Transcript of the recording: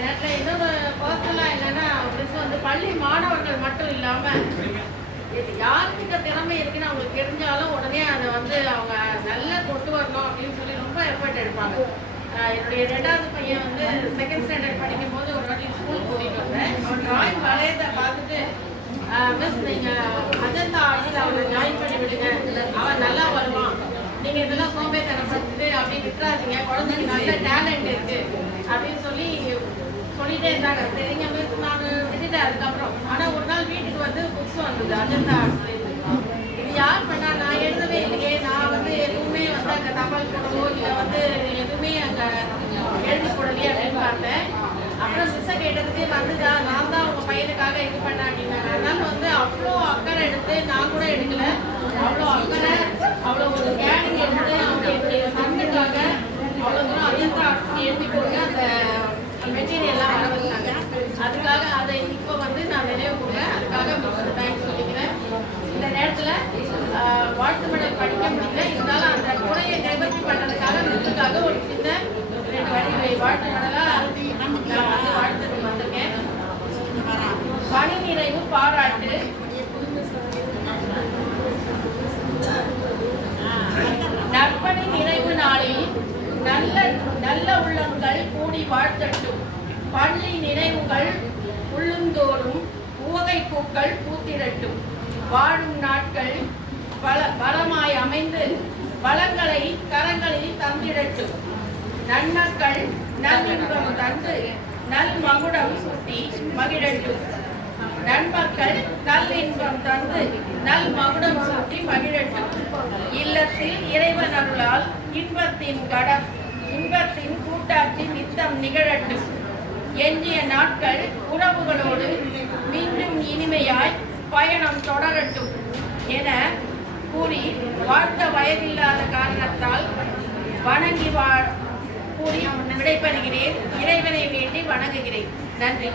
இன்னொரு பர்சனலாக என்னன்னா வந்து பள்ளி மாணவர்கள் மட்டும் இல்லாமல் யாருக்கிட்ட திறமை இருக்குன்னு அவங்களுக்கு தெரிஞ்சாலும் உடனே அதை வந்து அவங்க நல்லா கொண்டு வரணும் அப்படின்னு சொல்லி ரொம்ப எஃபர்ட் எடுப்பாங்க. என்னுடைய 2வது பையன் வந்து 2nd ஸ்டாண்டர்ட் படிக்கும் போது ஒரு வாட்டி ஸ்கூல் கூட்டிகிட்டு வந்தேன். அவன் டிராயிங் வரையதை பார்த்துட்டு மிஸ் நீங்கள் அஜந்தா ஆர்ட்ஸில் அவனை ஜாயின் பண்ணி விடுங்க, அவன் நல்லா வருவான், நீங்கள் இதெல்லாம் சோம்பேத்தனப்படுத்திட்டு அப்படின்னு விட்டுறாதீங்க, குழந்தைக்கு நல்ல டேலண்ட் இருக்குது அப்படின்னு சொல்லிட்டே இருந்தாங்க. சரிங்க மிஸ் நான் விட்டுட்டேன் அதுக்கப்புறம். ஆனால் ஒரு நாள் வீட்டுக்கு வந்து புக்ஸ் வந்தது அஜந்தா ஆர்ட்ஸ். இது யார் பண்ணா? நான் எழுதவே இல்லையே, நான் வந்து எதுவுமே வந்து அங்கே தபால் போடவோ இல்லை வந்து எதுவுமே அங்கே எழுதி போடலையே அப்படின்னு பார்த்தேன். அப்புறம் மிஸ்ஸை கேட்டதுக்கு வந்துதா நான் தான் உங்கள் பையனுக்காக இது பண்ணேன் அப்படின்னாங்க. அதனால வந்து அவ்வளோ அக்கறை எடுத்து, நான் கூட எடுக்கல, அவ்வளோ அக்கறை அவ்வளோ ஒரு கேரிங் எடுத்து அவங்களுடைய சன்னுக்காக அவ்வளோ தூரம் அஜந்தா ஆர்ட்ஸ் எழுதி போட்டு அந்த மெட்டீரியல்லாம் வர வச்சாங்க. அதுக்காக அதை இப்போ வந்து நான் நினைவு கொடுக்குறேன். அதுக்காக மிஸ் தேங்க்ஸ் சொல்லிக்கிறேன். இந்த நேரத்தில் வாழ்த்து மடல் படிக்க முடியல, இருந்தாலும் அந்த குறையை நிவர்த்தி பண்ணுறதுக்காக மிஸ்ஸுக்காக ஒரு சின்ன 2 வரி வாழ்த்து மடலாக நான் வந்து வாழ்த்து வந்திருக்கேன். பணி நிறைவு பாராட்டு. நற்பணி நிறைவு நாளில் நல்ல உள்ளங்கள் கூடி வாழ்த்தட்டும். பள்ளி நினைவுகள் உள்ளுந்தோறும் உவகை பூக்கள் பூத்திரட்டும். வாழும் நாட்கள் வளமாய் அமைந்து வளங்களை கரங்களில் தந்திடட்டும். நன்மக்கள் நல்லின்பம் தந்து நல் மகுடம் சூட்டி மகிழட்டும். நன்மக்கள் நல்லின்பம் தந்து நல் மகுடம் சூட்டி மகிழட்டும். இல்லத்தில் இறைவன் அருளால் இன்பத்தின் கூட்டாட்சி நித்தம் நிகழட்டும். எஞ்சிய நாட்கள் உறவுகளோடு மீண்டும் இனிமையாய் பயணம் தொடரட்டும் என கூறி வாழ்த்த வயதில்லாத காரணத்தால் வணங்கி கூறி விடைபெறுகிறேன். இறைவனை வேண்டி வணங்குகிறேன். நன்றி.